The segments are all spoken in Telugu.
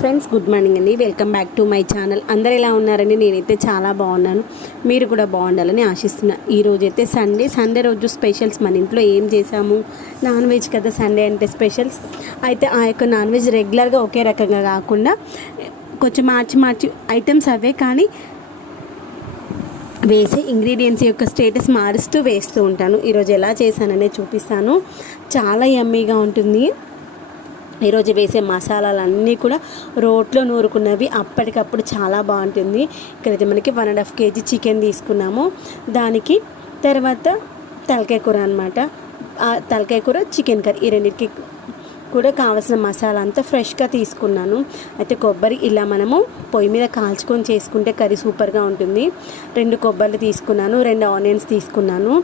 ఫ్రెండ్స్ గుడ్ మార్నింగ్ అండి. Welcome back to my channel. అందరు ఎలా ఉన్నారని నేనైతే చాలా బాగున్నాను. మీరు కూడా బాగుండాలని ఆశిస్తున్నా. ఈరోజు అయితే సండే. సండే రోజు స్పెషల్స్ మన ఇంట్లో ఏం చేసాము నాన్ వెజ్ కదా సండే అంటే స్పెషల్స్. అయితే ఆ యొక్క నాన్ వెజ్ రెగ్యులర్గా ఒకే రకంగా కాకుండా కొంచెం మార్చి మార్చి ఐటమ్స్ అవే కానీ వేసే ఇంగ్రీడియంట్స్ యొక్క స్టేటస్ మారుస్తూ వేస్తూ ఉంటాను. ఈరోజు ఎలా చేశాననే చూపిస్తాను. చాలా యమ్మీగా ఉంటుంది. ఈరోజు వేసే మసాలాలన్నీ కూడా రోట్లో నూరుకున్నవి. అప్పటికప్పుడు చాలా బాగుంటుంది. ఇక్కడైతే మనకి one and half KG chicken తీసుకున్నాము. దానికి తర్వాత తలకాయ కూర అనమాట తలకాయ కూర చికెన్ కర్రీ ఈ రెండింటికి కూడా కావాల్సిన మసాలా అంతా ఫ్రెష్గా తీసుకున్నాను. అయితే కొబ్బరి ఇలా మనము పొయ్యి మీద కాల్చుకొని చేసుకుంటే కర్రీ సూపర్గా ఉంటుంది. రెండు కొబ్బరి తీసుకున్నాను రెండు ఆనియన్స్ తీసుకున్నాను.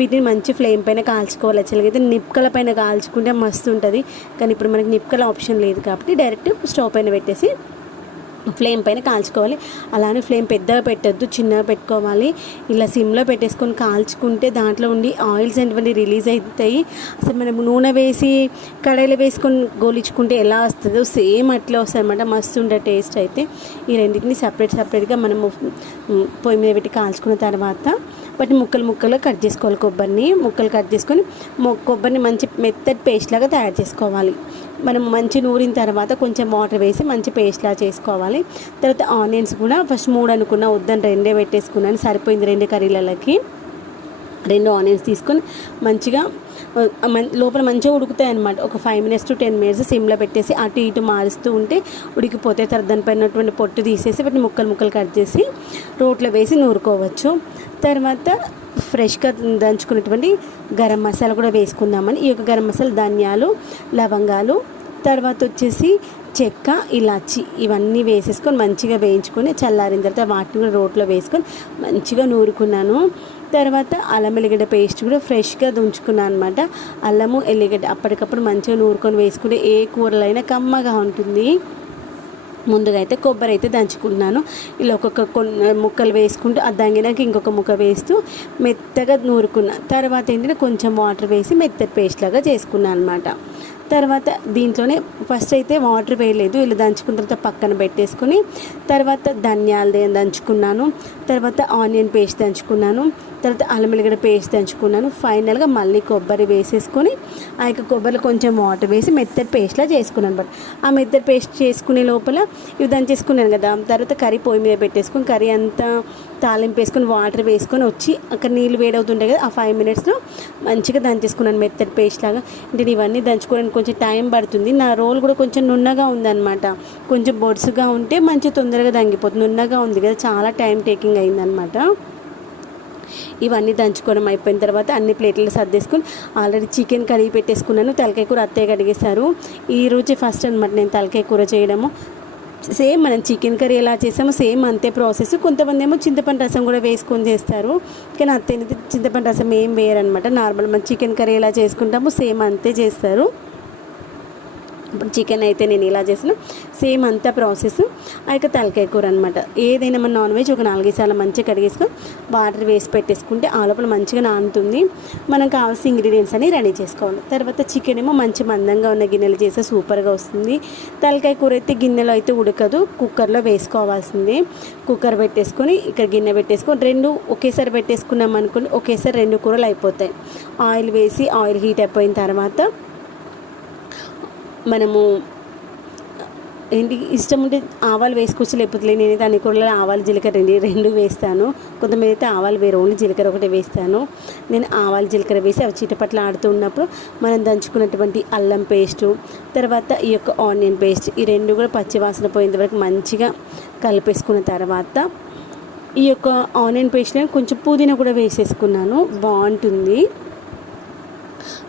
వీటిని మంచి ఫ్లేమ్ పైన కాల్చుకోవాలి. యాక్చువల్గా అయితే నిప్పుకల పైన కాల్చుకుంటే మస్తు ఉంటుంది. కానీ ఇప్పుడు మనకి నిప్పుకల ఆప్షన్ లేదు కాబట్టి డైరెక్ట్ స్టవ్ పైన పెట్టేసి ఫ్లేమ్ పైన కాల్చుకోవాలి. అలానే ఫ్లేమ్ పెద్దగా పెట్టద్దు చిన్నగా పెట్టుకోవాలి. ఇలా సిమ్లో పెట్టేసుకొని కాల్చుకుంటే దాంట్లో ఉండి ఆయిల్స్ అనేటువంటి రిలీజ్ అవుతాయి. అసలు మనం నూనె వేసి కడాయిలో వేసుకొని గోలించుకుంటే ఎలా వస్తుందో సేమ్ అట్లా వస్తుంది అనమాట మస్తు ఉండే టేస్ట్ అయితే. ఈ రెండింటిని సపరేట్ సపరేట్గా మనము పొయ్యి మీద పెట్టి కాల్చుకున్న తర్వాత వాటిని ముక్కలు ముక్కలు కట్ చేసుకోవాలి కొబ్బరిని. ముక్కలు కట్ చేసుకొని కొబ్బరిని మంచి మెత్తటి పేస్ట్ లాగా తయారు చేసుకోవాలి. మనం మంచి నూరిన తర్వాత కొంచెం వాటర్ వేసి మంచి పేస్ట్లా చేసుకోవాలి. తర్వాత ఆనియన్స్ కూడా ఫస్ట్ మూడు అనుకున్న వద్దని రెండే పెట్టేసుకున్నాను. సరిపోయింది రెండు కర్రీలకి. రెండు ఆనియన్స్ తీసుకొని మంచిగా లోపల మంచిగా ఉడుకుతాయి అనమాట ఒక five minutes to ten minutes సిమ్లో పెట్టేసి అటు ఇటు మారుస్తూ ఉంటే ఉడికిపోతే తర్వాత దానిపైన పొట్టు తీసేసి వాటిని ముక్కలు ముక్కలు కట్ చేసి రోట్లో వేసి నూరుకోవచ్చు. తర్వాత ఫ్రెష్గా దంచుకున్నటువంటి గరం మసాలా కూడా వేసుకుందామని. ఈ యొక్క గరం మసాలా ధనియాలు లవంగాలు. తర్వాత వచ్చేసి చెక్క ఇలాచి ఇవన్నీ వేసేసుకొని మంచిగా వేయించుకొని చల్లారిన తర్వాత వాటిని కూడా రోట్లో వేసుకొని మంచిగా నూరుకున్నాను. తర్వాత అల్లం ఎల్లిగడ్డ పేస్ట్ కూడా ఫ్రెష్గా దుంచుకున్నాను అనమాట అల్లము ఎల్లిగడ్డ అప్పటికప్పుడు మంచిగా నూరుకొని వేసుకుంటే ఏ కూరలైనా కమ్మగా ఉంటుంది. ముందుగా అయితే కొబ్బరి అయితే దంచుకుంటున్నాను. ఇలా ఒక్కొక్క కొన్ని ముక్కలు వేసుకుంటూ అది దంగినాక ఇంకొక ముక్క వేస్తూ మెత్తగా నూరుకున్నా. తర్వాత ఏంటంటే కొంచెం వాటర్ వేసి మెత్తటి పేస్ట్ లాగా చేసుకున్నాను అనమాట తర్వాత దీంట్లోనే ఫస్ట్ అయితే వాటర్ వేయలేదు. ఇలా దంచుకున్న తర్వాత పక్కన పెట్టేసుకొని తర్వాత ధనియాలు దంచుకున్నాను. తర్వాత ఆనియన్ పేస్ట్ దంచుకున్నాను. తర్వాత అల్లం వెల్లిగడ్డ పేస్ట్ దంచుకున్నాను. ఫైనల్గా మళ్ళీ కొబ్బరి వేసేసుకొని ఆ యొక్క కొబ్బరిలో కొంచెం వాటర్ వేసి మెత్తటి పేస్ట్లా చేసుకున్నాను అనమాట ఆ మెత్తటి పేస్ట్ చేసుకునే లోపల ఇవి దంచేసుకున్నాను కదా. తర్వాత కర్రీ పొయ్యి మీద పెట్టేసుకొని కర్రీ అంతా తాలింపు వేసుకొని వాటర్ వేసుకొని వచ్చి అక్కడ నీళ్ళు వేడవుతుంటాయి కదా ఆ ఫైవ్ మినిట్స్లో మంచిగా దంచేసుకున్నాను మెత్తటి పేస్ట్ లాగా. అంటే ఇవన్నీ దంచుకోవడానికి కొంచెం టైం పడుతుంది. నా రోల్ కూడా కొంచెం నున్నగా ఉందన్నమాట. కొంచెం బొడుసుగా ఉంటే మంచి తొందరగా దంగిపోతుంది. నున్నగా ఉంది కదా చాలా టైం టేకింగ్ అయిందనమాట ఇవన్నీ దంచుకోవడం అయిపోయిన తర్వాత అన్ని ప్లేట్లు సర్దేసుకుని ఆల్రెడీ చికెన్ కడిగి పెట్టేసుకున్నాను. తలకాయ కూర అత్తయ్య కడిగేశారు. ఈరోజు ఫస్ట్ అనమాట నేను తలకాయ కూర చేయడము. సేమ్ మనం చికెన్ కర్రీ ఎలా చేసామో సేమ్ అంతే ప్రాసెస్. కొంతమంది ఏమో చింతపండు రసం కూడా వేసుకొని చేస్తారు. కానీ అత్తయ్య చింతపండు రసం ఏం వేయరనమాట నార్మల్ మనం చికెన్ కర్రీ ఎలా చేసుకుంటామో సేమ్ అంతే చేస్తారు. చికెన్ అయితే నేను ఇలా చేసిన. సేమ్ అంతా ప్రాసెస్. ఆ యొక్క తలకాయ కూర అనమాట ఏదైనా మన నాన్ వెజ్ ఒక నాలుగైదు సార్లు మంచిగా కడిగేసుకొని వాటర్ వేసి పెట్టేసుకుంటే ఆ లోపల మంచిగా నానుతుంది. మనం కావాల్సిన ఇంగ్రీడియంట్స్ అని రెడీ చేసుకోవాలి. తర్వాత చికెన్ ఏమో మంచి మందంగా ఉన్న గిన్నెలు చేస్తే సూపర్గా వస్తుంది. తలకాయ కూర అయితే గిన్నెలో అయితే ఉడకదు. కుక్కర్లో వేసుకోవాల్సిందే. కుక్కర్ పెట్టేసుకొని ఇక్కడ గిన్నె పెట్టేసుకొని రెండు ఒకేసారి పెట్టేసుకున్నాం అనుకోండి ఒకేసారి రెండు కూరలు అయిపోతాయి. ఆయిల్ వేసి ఆయిల్ హీట్ అయిపోయిన తర్వాత మనము ఏంటి ఇష్టం ఉంటే ఆవాలు వేసుకోవచ్చు లేకపోతే నేనైతే అన్ని కూరలో ఆవాలు జీలకర్ర రెండు రెండు వేస్తాను. కొంతమంది అయితే ఆవాలు వేరే ఓన్లీ జీలకర్ర ఒకటే వేస్తాను. నేను ఆవాలు జీలకర్ర వేసి అవి చిటపట్ల ఆడుతూ ఉన్నప్పుడు మనం దంచుకున్నటువంటి అల్లం పేస్టు తర్వాత ఈ యొక్క ఆనియన్ పేస్ట్ ఈ రెండు కూడా పచ్చివాసన పోయేంతవరకు మంచిగా కలిపేసుకున్న తర్వాత ఈ యొక్క ఆనియన్ పేస్ట్లో కొంచెం పుదీనా కూడా వేసేసుకున్నాను. బాగుంటుంది.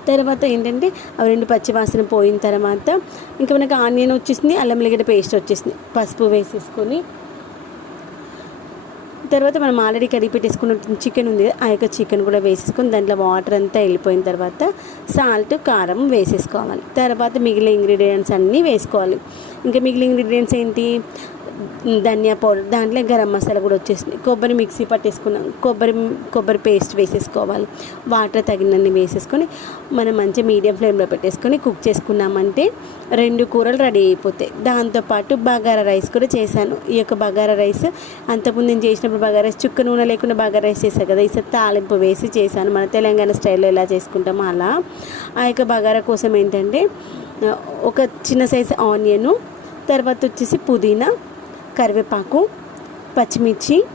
తర్వాత ఏంటంటే అవి రెండు పచ్చివాసన పోయిన తర్వాత ఇంకా మనకి ఆనియన్ వచ్చేసింది అల్లం ఎల్లిగడ్డ పేస్ట్ వచ్చేసింది. పసుపు వేసేసుకొని తర్వాత మనం ఆల్రెడీ కర్రీ పెట్టేసుకున్న చికెన్ ఉంది ఆ యొక్క చికెన్ కూడా వేసేసుకొని దాంట్లో వాటర్ అంతా వెళ్ళిపోయిన తర్వాత సాల్ట్ కారం వేసేసుకోవాలి. తర్వాత మిగిలిన ఇంగ్రీడియంట్స్ అన్నీ వేసుకోవాలి. ఇంకా మిగిలిన ఇంగ్రీడియంట్స్ ఏంటి? ధనియా పౌడర్ దాంట్లో గరం మసాలా కూడా వచ్చేసింది. కొబ్బరి మిక్సీ పట్టేసుకున్నాం. కొబ్బరి కొబ్బరి పేస్ట్ వేసేసుకోవాలి. వాటర్ తగినన్ని వేసేసుకొని మనం మంచి మీడియం ఫ్లేమ్లో పెట్టేసుకొని కుక్ చేసుకున్నామంటే రెండు కూరలు రెడీ అయిపోతాయి. దాంతోపాటు బగారా రైస్ కూడా చేశాను. ఈ యొక్క బగారా రైస్ అంతకుముందు నేను చేసినప్పుడు బగారా రైస్ చుక్క నూనె లేకుండా బగారా రైస్ చేశాను కదా ఈసారి తాలింపు వేసి చేశాను. మన తెలంగాణ స్టైల్లో ఎలా చేసుకుంటామో అలా. ఆ యొక్క బగారా కోసం ఏంటంటే ఒక చిన్న సైజు ఆనియను తర్వాత వచ్చేసి పుదీనా కరివేపాకు పచ్చిమిర్చి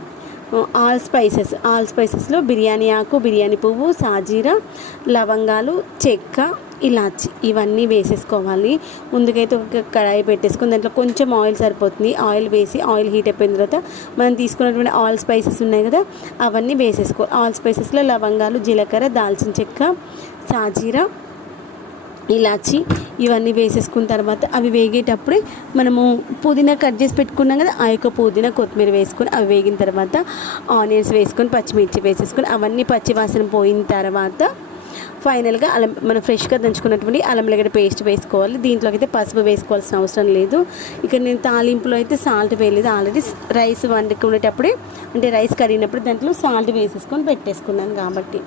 ఆల్ స్పైసెస్ ఆల్ స్పైసెస్లో బిర్యానీ ఆకు బిర్యానీ పువ్వు సాజీరా లవంగాలు చెక్క ఇలాచి ఇవన్నీ వేసేసుకోవాలి. ముందుకైతే ఒక కడాయి పెట్టేసుకుని దాంట్లో కొంచెం ఆయిల్ సరిపోతుంది. ఆయిల్ వేసి ఆయిల్ హీట్ అయిపోయిన తర్వాత మనం తీసుకున్నటువంటి ఆల్ స్పైసెస్ ఉన్నాయి కదా అవన్నీ వేసేసుకో ఆల్ స్పైసెస్లో లవంగాలు జీలకర్ర దాల్చిన చెక్క సాజీరా ఇలాచి ఇవన్నీ వేసేసుకున్న తర్వాత అవి వేగేటప్పుడే మనము పుదీనా కట్ చేసి పెట్టుకున్నాం కదా ఆ యొక్క పుదీనా కొత్తిమీర వేసుకొని అవి వేగిన తర్వాత ఆనియన్స్ వేసుకొని పచ్చిమిర్చి వేసేసుకొని అవన్నీ పచ్చివాసన పోయిన తర్వాత ఫైనల్గా అల్లం మనం ఫ్రెష్గా దంచుకున్నటువంటి అల్లం పేస్ట్ వేసుకోవాలి. దీంట్లోకి అయితే పసుపు వేసుకోవాల్సిన అవసరం లేదు. ఇక నేను తాలింపులో అయితే సాల్ట్ వేయలేదు. ఆల్రెడీ రైస్ వండుకునేటప్పుడే అంటే రైస్ కడిగినప్పుడు దాంట్లో సాల్ట్ వేసేసుకొని పెట్టేసుకున్నాను కాబట్టి.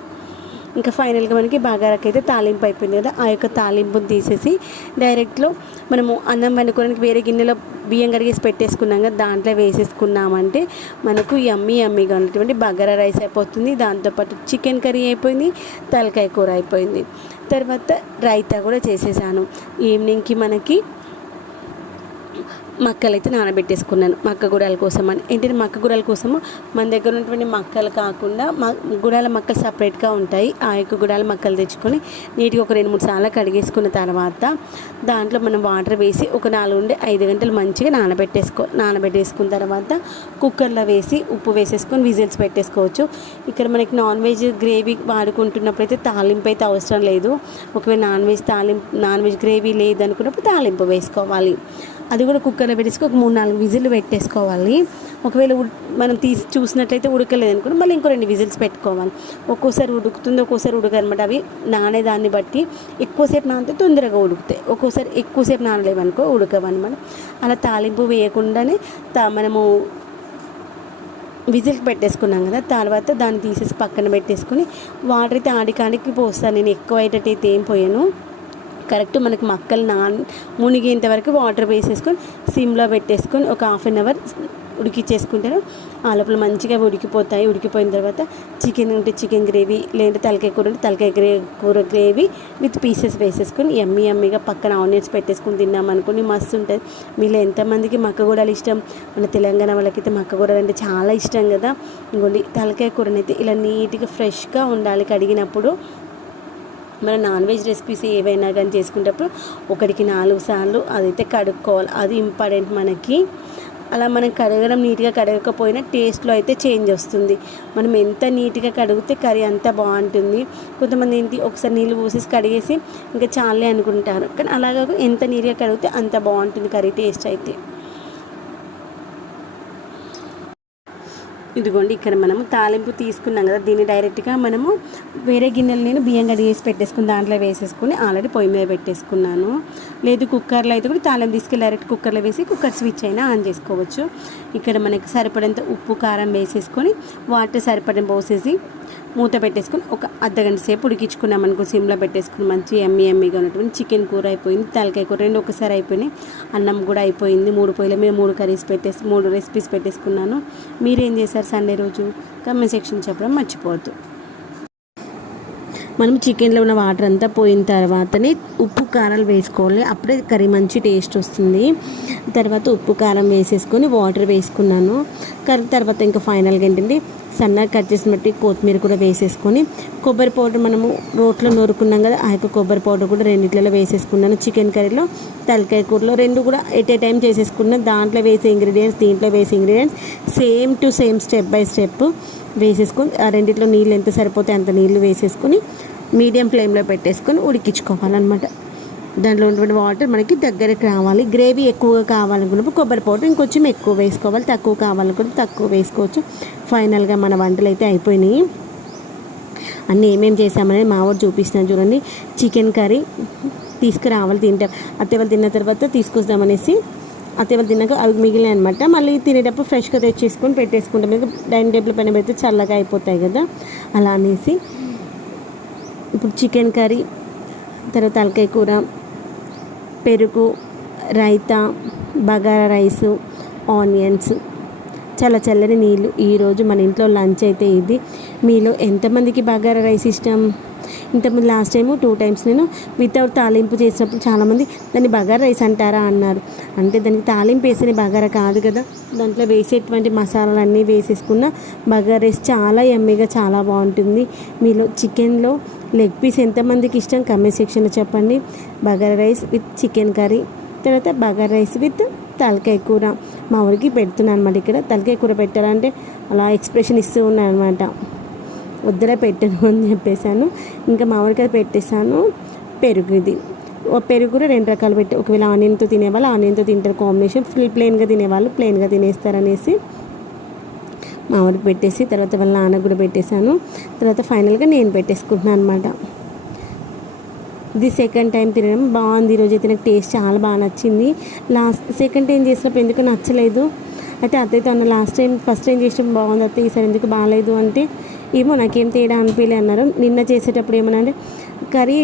ఇంకా ఫైనల్గా మనకి బాగారకైతే తాలింపు అయిపోయింది కదా ఆ యొక్క తాలింపుని తీసేసి డైరెక్ట్లో మనము అన్నం వండుకోవడానికి వేరే గిన్నెలో బియ్యం కడిగేసి పెట్టేసుకున్నాం కదా దాంట్లో వేసేసుకున్నామంటే మనకు యమ్మీ యమ్మీగా ఉన్నటువంటి బగారా రైస్ అయిపోతుంది దాంతోపాటు చికెన్ కర్రీ అయిపోయింది తలకాయ కూర అయిపోయింది. తర్వాత రైతా కూడా చేసేసాను. ఈవినింగ్కి మనకి మక్కలు అయితే నానబెట్టేసుకున్నాను. మక్క గుడాల కోసం అని ఏంటంటే మక్క గుడాల కోసము? మన దగ్గర ఉన్నటువంటి మక్కలు కాకుండా మా గుడాల మక్కలు సపరేట్గా ఉంటాయి. ఆ యొక్క గుడాల మక్కలు తెచ్చుకొని నీట్గా ఒక రెండు మూడు సార్లు కడిగేసుకున్న తర్వాత దాంట్లో మనం వాటర్ వేసి ఒక నాలుగు నుండి ఐదు గంటలు మంచిగా నానబెట్టేసుకో నానబెట్టేసుకున్న తర్వాత కుక్కర్లో వేసి ఉప్పు వేసేసుకొని విజిల్స్ పెట్టేసుకోవచ్చు. ఇక్కడ మనకి నాన్ వెజ్ గ్రేవీ వాడుకుంటున్నప్పుడు అయితే తాలింపు అయితే అవసరం లేదు. ఒకవేళ నాన్ వెజ్ తాలింపు నాన్ వెజ్ గ్రేవీ లేదనుకున్నప్పుడు తాలింపు వేసుకోవాలి. అది కూడా కుక్కర్లో పెట్టేసి ఒక మూడు నాలుగు విజిల్ పెట్టేసుకోవాలి. ఒకవేళ మనం తీసి చూసినట్లయితే ఉడకలేదు అనుకోండి మళ్ళీ ఇంకో రెండు విజిల్స్ పెట్టుకోవాలి. ఒక్కోసారి ఉడుకుతుంది ఒక్కోసారి ఉడకనమాట అవి నానే దాన్ని బట్టి ఎక్కువసేపు నానితే తొందరగా ఉడుకుతాయి. ఒక్కోసారి ఎక్కువసేపు నానలేవనుకో ఉడకవన్నమాట. అలా తాలింపు వేయకుండానే తా మనము విజిల్కి పెట్టేసుకున్నాం కదా తర్వాత దాన్ని తీసేసి పక్కన పెట్టేసుకొని వాటర్ అయితే ఆడికాడికి పోస్తాను. నేను ఎక్కువ అయ్యేటట్టు ఏం పోయాను. కరెక్ట్ మనకి మక్కలు నాన్ మునిగేంత వరకు వాటర్ వేసేసుకొని సిమ్లో పెట్టేసుకొని ఒక హాఫ్ అన్ అవర్ ఉడికిచ్చేసుకుంటారు. ఆ లోపల మంచిగా ఉడికిపోతాయి. ఉడికిపోయిన తర్వాత చికెన్ ఉంటే చికెన్ గ్రేవీ లేదంటే తలకాయ కూర ఉంటే తలకాయ గ్రే కూర గ్రేవీ విత్ పీసెస్ వేసేసుకొని ఎమ్మి ఎమ్మిగా పక్కన ఆనియన్స్ పెట్టేసుకొని తిన్నాం అనుకుని మస్తు ఉంటుంది. మీలో ఎంతమందికి మక్క కూరలు ఇష్టం? మన తెలంగాణ వాళ్ళకైతే మక్క కూరలు అంటే చాలా ఇష్టం కదా. ఇంకోటి తలకాయ కూరనైతే ఇలా నీట్గా ఫ్రెష్గా ఉండాలి కడిగినప్పుడు. మన నాన్ వెజ్ రెసిపీస్ ఏవైనా కానీ చేసుకునేటప్పుడు ఒకటికి నాలుగు సార్లు అదైతే కడుక్కోవాలి. అది ఇంపార్టెంట్ మనకి. అలా మనం కడగడం నీట్గా కడగకపోయినా టేస్ట్లో అయితే చేంజ్ వస్తుంది. మనం ఎంత నీట్గా కడిగితే కర్రీ అంత బాగుంటుంది. కొంతమంది ఏంటి ఒకసారి నీళ్ళు పోసేసి కడిగేసి ఇంకా చాలే అనుకుంటారు. కానీ అలాగా ఎంత నీట్గా కడిగితే అంత బాగుంటుంది కర్రీ టేస్ట్ అయితే. ఇదిగోండి ఇక్కడ మనము తాలింపు తీసుకున్నాం కదా దీన్ని డైరెక్ట్గా మనము వేరే గిన్నెలు నేను బియ్యం కడిగేసి పెట్టేసుకుని దాంట్లో వేసేసుకుని ఆల్రెడీ పొయ్యి మీద పెట్టేసుకున్నాను. లేదు కుక్కర్లో అయితే కూడా తాలింపు తీసుకెళ్ళి డైరెక్ట్ కుక్కర్లో వేసి కుక్కర్ స్విచ్ అయినా ఆన్ చేసుకోవచ్చు. ఇక్కడ మనకి సరిపడేంత ఉప్పు కారం వేసేసుకొని వాటర్ సరిపడిన పోసేసి మూత పెట్టేసుకొని ఒక అర్ధగంట సేపు ఉడికించుకున్నాం అనుకో సిమ్లో పెట్టేసుకుని మంచి ఎమ్మి ఎమ్మిగా ఉన్నటువంటి చికెన్ కూర అయిపోయింది తలకాయ కూర రెండు ఒకసారి అయిపోయినాయి. అన్నం కూడా అయిపోయింది మూడు పొయ్యిల మీద మూడు కర్రీస్ పెట్టేసి మూడు రెసిపీస్ పెట్టేసుకున్నాను. మీరేం చేశారు సండే రోజు? కమెంట్ సెక్షన్ చెప్పడం మర్చిపోవద్దు. మనం చికెన్లో ఉన్న వాటర్ అంతా పోయిన తర్వాతనే ఉప్పు కారాలు వేసుకోవాలి. అప్పుడే కర్రీ మంచి టేస్ట్ వస్తుంది. తర్వాత ఉప్పు కారం వేసేసుకొని వాటర్ వేసుకున్నాను. కర్రీ తర్వాత ఇంకా ఫైనల్గా ఏంటంటే సన్నగా కట్ చేసిన బట్టి కొత్తిమీర కూడా వేసేసుకొని కొబ్బరి పౌడర్ మనము రోట్లో నూరుకున్నాం కదా ఆ యొక్క కొబ్బరి పౌడర్ కూడా రెండిట్లలో వేసేసుకున్నాను. చికెన్ కర్రీలో తలకాయ కూరలో రెండు కూడా ఎట్ ఏ టైం చేసేసుకున్నాను. దాంట్లో వేసే ఇంగ్రీడియంట్స్ దీంట్లో వేసే ingredients same to same step by step వేసేసుకొని ఆ రెండిట్లో నీళ్ళు ఎంత సరిపోతే అంత నీళ్ళు వేసేసుకొని మీడియం ఫ్లేమ్లో పెట్టేసుకొని ఉడికించుకోవాలన్నమాట. దాంట్లో ఉన్నటువంటి వాటర్ మనకి దగ్గరకు రావాలి. గ్రేవీ ఎక్కువగా కావాలనుకున్నప్పుడు కొబ్బరి పౌడర్ ఇంకొంచెం ఎక్కువ వేసుకోవాలి. తక్కువ కావాలనుకున్నప్పుడు తక్కువ వేసుకోవచ్చు. ఫైనల్గా మన వంటలు అయితే అయిపోయినాయి. అన్నీ ఏమేమి చేసామనేది మా వాడు చూపిస్తున్నాను చూడండి. చికెన్ కర్రీ తీసుకురావాలి తింటాం అత్తే వాళ్ళు తిన్న తర్వాత తీసుకొస్తామనేసి అత్తేవాళ్ళు తిన్నాక అవి మిగిలినాయి అనమాట మళ్ళీ తినేటప్పుడు ఫ్రెష్గా తెచ్చేసుకొని పెట్టేసుకుంటాం. డైనింగ్ టేబుల్ పైన పెడితే చల్లగా అయిపోతాయి కదా. అలా అనేసి ఇప్పుడు చికెన్ కర్రీ తర్వాత తలకాయ కూర పెరుగు రైతా బగారా రైసు ఆనియన్స్ చాలా చల్లని నీళ్ళు. ఈరోజు మన ఇంట్లో లంచ్ అయితే ఇది. మీలో ఎంతమందికి బగారా రైస్ ఇష్టం? ఇంతకుముందు లాస్ట్ టైము టూ టైమ్స్ నేను వితౌట్ తాలింపు చేసినప్పుడు చాలామంది దాన్ని బగారా రైస్ అంటారా? అన్నారు. అంటే దానికి తాలింపు వేసిన బగారా కాదు కదా. దాంట్లో వేసేటువంటి మసాలాలన్నీ వేసేసుకున్న బగారా రైస్ చాలా ఎమ్మీగా చాలా బాగుంటుంది. మీలో చికెన్లో లెగ్ పీస్ ఎంతమందికి ఇష్టం? కమెంట్ సెక్షన్లో చెప్పండి. Bagara rice with chicken curry తర్వాత బగారా రైస్ విత్ తలకాయ కూర. మా ఊరికి పెడుతున్నాను అనమాట ఇక్కడ. తలకాయ కూర పెట్టాలంటే అలా ఎక్స్ప్రెషన్ ఇస్తూ ఉన్నాను అనమాట వద్దరే పెట్టను అని చెప్పేశాను. ఇంకా మా ఊరికి పెట్టేశాను. పెరుగు ఇది. పెరుగు కూడా రెండు రకాలు పెట్టి. ఒకవేళ ఆనియన్తో తినేవాళ్ళు ఆనియన్తో తింటారు. కాంబినేషన్ ఫుల్ ప్లెయిన్గా తినేవాళ్ళు ప్లెయిన్గా తినేస్తారనేసి మా ఊరికి పెట్టేసి తర్వాత వాళ్ళ నాన్నకు కూడా పెట్టేశాను. తర్వాత ఫైనల్గా నేను పెట్టేసుకుంటున్నాను అనమాట ఇది సెకండ్ టైం తినడం. బాగుంది. ఈరోజు అయితే నాకు టేస్ట్ చాలా బాగా నచ్చింది. లాస్ట్ సెకండ్ టైం చేసినప్పుడు ఎందుకు నచ్చలేదు? అయితే అత్తయ్యతో అన్న లాస్ట్ టైం ఫస్ట్ టైం చేసినప్పుడు బాగుంది అత్తయ్య. ఈసారి ఎందుకు బాగాలేదు అంటే ఏమో నాకేం తేడా అనిపించలే అన్నారు. నిన్న చేసేటప్పుడు ఏమన్నా అంటే కర్రీ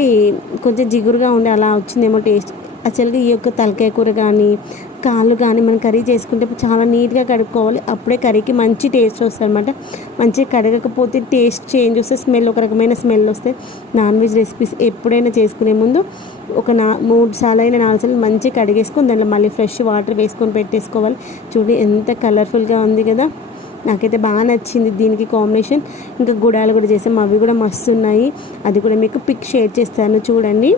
కొంచెం జిగురుగా ఉండి అలా వచ్చిందేమో టేస్ట్ యాక్చువల్గా ఈ యొక్క తలకాయ కూర కానీ కాళ్ళు కానీ మనం కర్రీ చేసుకుంటే చాలా నీట్గా కడుక్కోవాలి. అప్పుడే కర్రీకి మంచి టేస్ట్ వస్తుంది అనమాట మంచిగా కడగకపోతే టేస్ట్ చేంజ్ వస్తే స్మెల్ ఒక రకమైన స్మెల్ వస్తే నాన్ వెజ్ రెసిపీస్ ఎప్పుడైనా చేసుకునే ముందు ఒక నా మూడు సార్లు అయినా నాలుగు సార్లు మంచిగా కడిగేసుకొని దాంట్లో మళ్ళీ ఫ్రెష్ వాటర్ వేసుకొని పెట్టేసుకోవాలి. చూడు ఎంత కలర్ఫుల్గా ఉంది కదా. నాకైతే బాగా నచ్చింది దీనికి కాంబినేషన్. ఇంకా గుడాలు కూడా చేసాం. అవి కూడా మస్తు ఉన్నాయి. అది కూడా మీకు పిక్ షేర్ చేస్తాను. చూడండి.